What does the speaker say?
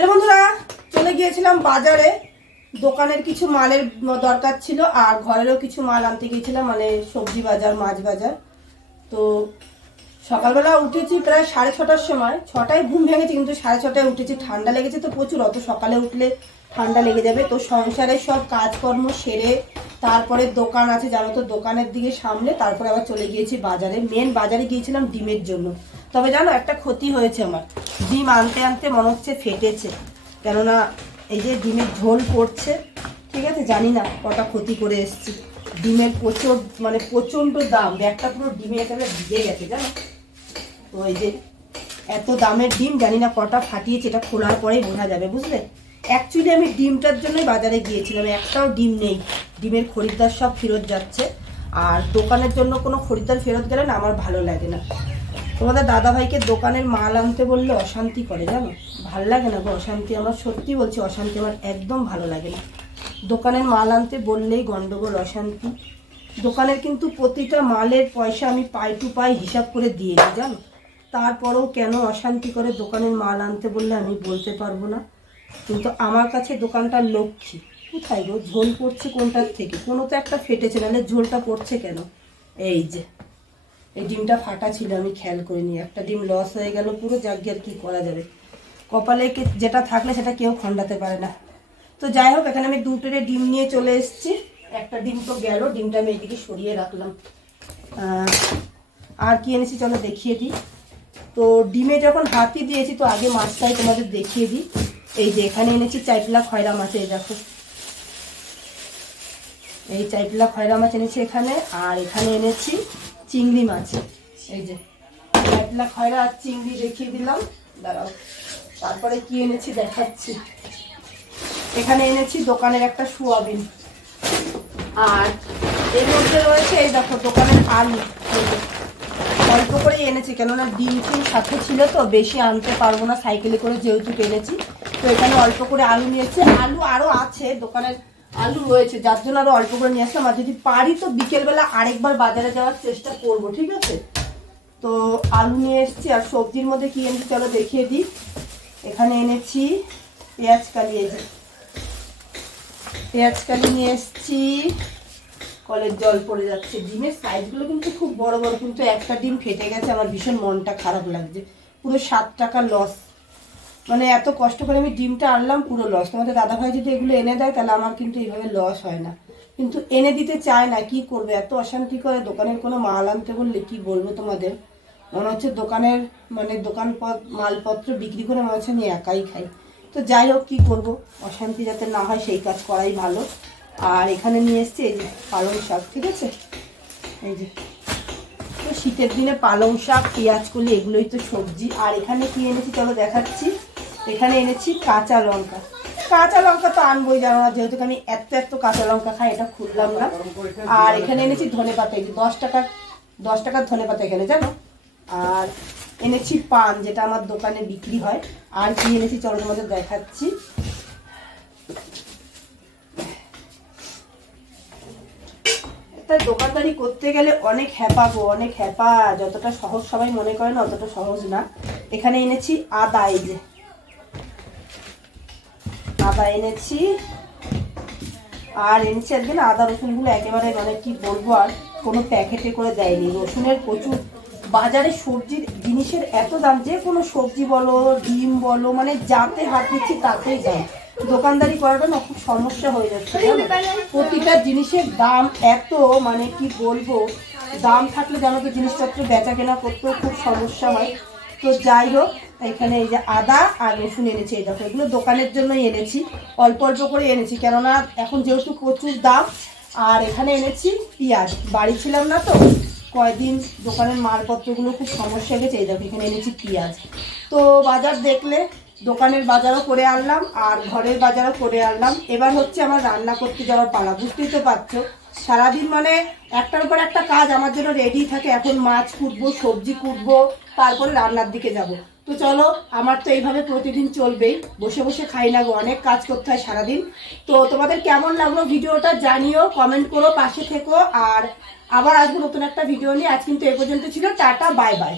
Hello বন্ধুরা, চলে গিয়েছিলাম বাজারে। দোকানের কিছু মালের দরকার ছিল আর ঘরেরও কিছু মাল আনতে গিয়েছিলাম, মানে সবজি বাজার, মাছ বাজার। তো সকালবেলা উঠেছি প্রায় 6:30টার সময়। 6টায় ঘুম ভেঙেছি, কিন্তু 6:30টায় উঠেছি। ঠান্ডা লেগেছে তো প্রচুর, অত সকালে উঠলে ঠান্ডা লেগে যাবে। তো সংসারের সব কাজকর্ম সেরে তারপরে দোকান আছে জানো তো, দোকানের দিকে সামলে তারপরে আবার চলে গিয়েছি বাজারে। মেন বাজারে গিয়েছিলাম ডিমের জন্য। তবে জানো একটা ক্ষতি হয়েছে আমার, ডিম আনতে আনতে মনে হচ্ছে ফেটেছে। কেননা এই যে ডিমের ঝোল পড়ছে, ঠিক আছে, জানি না কটা ক্ষতি করে এসছি। ডিমের প্রচণ্ড দাম, ব্যাগটা পুরো ডিমে এখানে ভিজে গেছে জানো তো। এই যে এত দামের ডিম, জানি না কটা ফাটিয়েছে, এটা খোলার পরেই বোঝা যাবে, বুঝলে। অ্যাকচুয়ালি আমি ডিমটার জন্যই বাজারে গিয়েছিলাম, একটাও ডিম নেই। ডিমের খরিদ্দার সব ফেরত যাচ্ছে। আর দোকানের জন্য কোনো খরিদ্দার ফেরত গেলে না আমার ভালো লাগে না। তোমাদের দাদাভাইকে দোকানের মাল আনতে বললে অশান্তি করে জানো, ভাল লাগে না গো অশান্তি। আমার সত্যি বলছি, অশান্তি আমার একদম ভালো লাগে না। দোকানের মাল আনতে বললেই গন্ডগোল, অশান্তি। দোকানের কিন্তু প্রতিটা মালের পয়সা আমি পাই টু পাই হিসাব করে দিয়ে দিই জানো। তারপরেও কেন অশান্তি করে দোকানের মাল আনতে বললে আমি বলতে পারবো না। কিন্তু আমার কাছে দোকানটা লক্ষ্মী। কোথায় গো ঝোল পড়ছে কোনটার থেকে? কোনো তো একটা ফেটেছে, নাহলে ঝোলটা পড়ছে কেন? এই যে এই ডিমটা ফাটা ছিল, আমি খেয়াল করিনি। একটা ডিম লস হয়ে গেল পুরো। যাক আর কি করা যাবে, কপালে যেটা থাকলে সেটা কেউ খণ্ডাতে পারে না। তো যাই হোক, এখানে আমি 2 ট্রে ডিম নিয়ে চলে এসেছি। একটা ডিম তো গেল, ডিমটা আমি এদিকে সরিয়ে রাখলাম। আর কি এনেছি চলো দেখিয়ে দিই। তো ডিমে যখন হাতি দিয়েছি, তো আগে মাছটাই তোমাদের দেখিয়ে দিই। এই যে এখানে এনেছি চাইপলা খয়রা মাছ, এই দেখো এই চাইপলা খয়রা মাছ এনেছি এখানে। আর এখানে এনেছি চিংড়ি মাছ। এই যে চাইপলা খয়রা আর চিংড়ি দেখিয়ে দিলাম, দাঁড়াও। তারপরে কি এনেছি দেখাচ্ছি। এখানে এনেছি দোকানের একটা সোয়াবিন। আর এর মধ্যে রয়েছে এই দেখো দোকানের আলু। অল্প করেই এনেছি, কেননা ডিম সাথে ছিল তো, বেশি আনতে পারবো না সাইকেলে করে যেহেতু এনেছি। তো এখানে অল্প করে আলু নিয়েছে। আলু আরো আছে, দোকানের আলু রয়েছে, যার জন্য আরো অল্প করে নিয়ে আসলাম। আর যদি পারি তো বিকেলবেলা আরেকবার বাজারে যাওয়ার চেষ্টা করব, ঠিক আছে। তো আলু নিয়ে এসেছি। আর সবজির মধ্যে কি এনেছি চলো দেখিয়ে দিই। এখানে এনেছি পেঁয়াজ কালি। এই যে পেঁয়াজ কালি নিয়ে এসেছি। কলের জল পড়ে যাচ্ছে। ডিমের সাইজগুলো কিন্তু খুব বড় বড়, কিন্তু একটা ডিম ফেটে গেছে। আমার ভীষণ মনটা খারাপ লাগছে। পুরো 7 টাকা লস, মানে এত কষ্ট করে আমি ডিমটা আনলাম, পুরো লস। তোমাদের দাদাভাই যদি এগুলো এনে দেয় তাহলে আমার কিন্তু এইভাবে লস হয় না, কিন্তু এনে দিতে চায় না। কি করবে, এত অশান্তি করে। দোকানের কোনো মাল আনতে বললে কি বলবো তোমাদের, মনে হচ্ছে দোকানের মালপত্র বিক্রি করে মনে হচ্ছে আমি একাই খাই। তো যাই হোক, কি করব, অশান্তি যাতে না হয় সেই কাজ করাই ভালো। আর এখানে নিয়ে এসছি এই যে পালং শাক, ঠিক আছে। এই যে তো শীতের দিনে পালং শাক, পেঁয়াজ কলি, এগুলোই তো সবজি। আর এখানে কি এনেছি চলো দেখাচ্ছি। এখানে এনেছি কাঁচা লঙ্কা। কাঁচা লঙ্কা তো আনবোই জানো না, যেহেতু আমি এত কাঁচা লঙ্কা খাই, এটা খুললাম না। আর এখানে এনেছি ধনে পাতা, এই যে 10 টাকার ধনে পাতা এখানে জানো। আর এনেছি পান, যেটা আমার দোকানে বিক্রি হয়। আর কি এনেছি চলো তোমাদের দেখাচ্ছি। দোকানদারি করতে গেলে অনেক হ্যাপা গো, অনেক হ্যাপা। যতটা সহজ সবাই মনে করে না, অতটা সহজ না। এখানে এনেছি আদা, এই যে আদা এনেছি। আর এনেছি আজকে না আদা রসুনগুলো একেবারে, মানে কি বলবো, আর কোনো প্যাকেটে করে দেয়নি। রসুনের প্রচুর বাজারে, সবজির জিনিসের এত দাম, যে কোনো সবজি বলো, ডিম বলো, মানে যাতে হাত দিচ্ছি তাতেই দাম। দোকানদারি করাটা না খুব সমস্যা হয়ে যাচ্ছে। প্রতিটা জিনিসের দাম এত, মানে কি বলবো, দাম থাকলে জানো তো জিনিসপত্র বেচা কেনা করতেও খুব সমস্যা হয়। তো যাই হোক, এখানে এই যে আদা আর রসুন এনেছি। এই দেখো এগুলো দোকানের জন্যই এনেছি, অল্প অল্প করে এনেছি, কেননা এখন যেহেতু প্রচুর দাম। আর এখানে এনেছি পেঁয়াজ, বাড়ি ছিলাম না তো কয়দিন, দোকানের মালপত্রগুলো খুব সমস্যা গেছে। এই দেখো এখানে এনেছি পেঁয়াজ। তো বাজার দেখলে দোকানের বাজারও করে আনলাম আর ঘরের বাজারও করে আনলাম। এবার হচ্ছে আমার রান্না করতে যাওয়ার পালা, বুঝতেই তো পারছো। সারাদিন মানে একটার উপর একটা কাজ আমার জন্য রেডি থাকে। এখন মাছ কুটবো, সবজি কুটবো, তারপরে রান্নার দিকে যাব। তো চলো, আমার তো এইভাবে প্রতিদিন চলবেই, বসে বসে খাই না গো, অনেক কাজ করতে হয় সারাদিন। তো তোমাদের কেমন লাগলো ভিডিওটা জানিও, কমেন্ট করো, পাশে থেকো। আর আবার আসবো নতুন একটা ভিডিও নিয়ে। আজ কিন্তু এ পর্যন্ত ছিল, টাটা, বাই বাই।